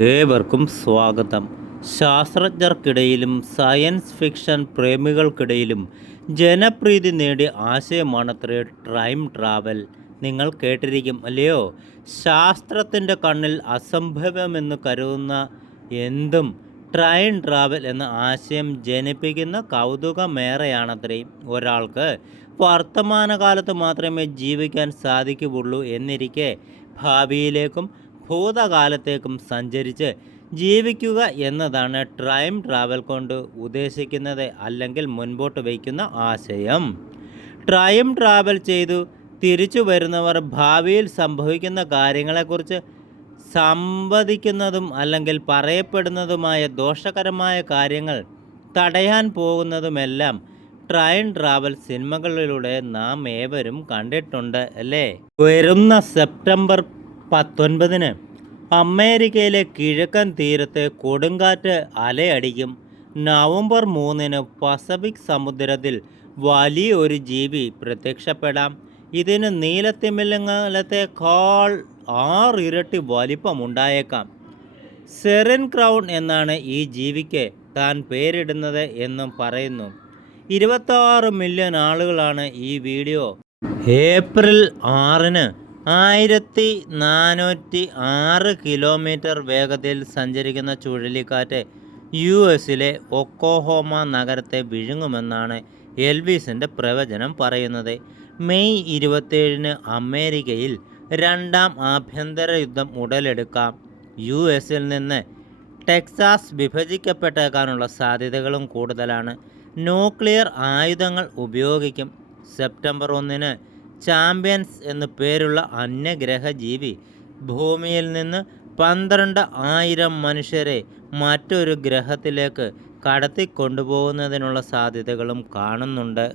ഏവർക്കും സ്വാഗതം. ശാസ്ത്രജ്ഞർക്കിടയിലും science fiction പ്രേമികൾക്കിടയിലും ജനപ്രീതി നേടിയ ആശയമാണത്രേ ടൈം ട്രാവൽ. നിങ്ങൾ കേട്ടിരിക്കും അല്ലയോ? ശാസ്ത്രത്തിന്റെ കണ്ണിൽ അസംഭവമെന്ന് കരുതുന്ന എന്തും ട്രൈം ട്രാവൽ എന്ന ആശയം ജനിപ്പിക്കുന്ന കൗതുകമേറെയാണത്രേ. ഒരാൾക്ക് വർത്തമാനകാലത്ത് മാത്രമേ ജീവിക്കാൻ സാധിക്കുകയുള്ളൂ എന്നിരിക്കെ ഭാവിയിലേക്കും ഭൂതകാലത്തേക്കും സഞ്ചരിച്ച് ജീവിക്കുക എന്നതാണ് ടൈം ട്രാവൽ കൊണ്ട് ഉദ്ദേശിക്കുന്നത് അല്ലെങ്കിൽ മുൻപോട്ട് വയ്ക്കുന്ന ആശയം. ടൈം ട്രാവൽ ചെയ്തു തിരിച്ചു വരുന്നവർ ഭാവിയിൽ സംഭവിക്കുന്ന കാര്യങ്ങളെക്കുറിച്ച് സംവദിക്കുന്നതും അല്ലെങ്കിൽ പറയപ്പെടുന്നതുമായ ദോഷകരമായ കാര്യങ്ങൾ തടയാൻ പോകുന്നതുമെല്ലാം ട്രൈൻ ട്രാവൽ സിനിമകളിലൂടെ നാം ഏവരും കണ്ടിട്ടുണ്ട് അല്ലേ? വരുന്ന സെപ്റ്റംബർ പത്തൊൻപതിന് അമേരിക്കയിലെ കിഴക്കൻ തീരത്ത് കൊടുങ്കാറ്റ് അലയടിക്കും. നവംബർ മൂന്നിന് പസഫിക് സമുദ്രത്തിൽ വലിയ ഒരു ജീവി പ്രത്യക്ഷപ്പെടാം. ഇതിന് ഇരട്ടി ആറിരട്ടി വലിപ്പമുണ്ടായേക്കാം. സെറൻ ക്രൗൺ എന്നാണ് ഈ ജീവിക്ക് താൻ പേരിടുന്നത് എന്നും പറയുന്നു. ഇരുപത്താറ് മില്യൺ ആളുകളാണ് ഈ വീഡിയോ. ഏപ്രിൽ ആറിന് ആയിരത്തി നാനൂറ്റി ആറ് കിലോമീറ്റർ വേഗതയിൽ സഞ്ചരിക്കുന്ന ചുഴലിക്കാറ്റ് യു എസിലെ ഒക്കോഹോമ നഗരത്തെ വിഴുങ്ങുമെന്നാണ് എൽവിസിന്റെ പ്രവചനം പറയുന്നത്. മെയ് ഇരുപത്തേഴിന് അമേരിക്കയിൽ രണ്ടാം ആഭ്യന്തര യുദ്ധം ഉടലെടുക്കാം. യു എസിൽ നിന്ന് ടെക്സാസ് വിഭജിക്കപ്പെട്ടേക്കാനുള്ള സാധ്യതകളും കൂടുതലാണ്. ന്യൂക്ലിയർ ആയുധങ്ങൾ ഉപയോഗിക്കും. സെപ്റ്റംബർ ഒന്നിന് ചാമ്പ്യൻസ് എന്നു പേരുള്ള അന്യഗ്രഹ ജീവി ഭൂമിയിൽ നിന്ന് പന്ത്രണ്ട് ആയിരം മനുഷ്യരെ മറ്റൊരു ഗ്രഹത്തിലേക്ക് കടത്തിക്കൊണ്ടുപോകുന്നതിനുള്ള സാധ്യതകളും കാണുന്നുണ്ട്.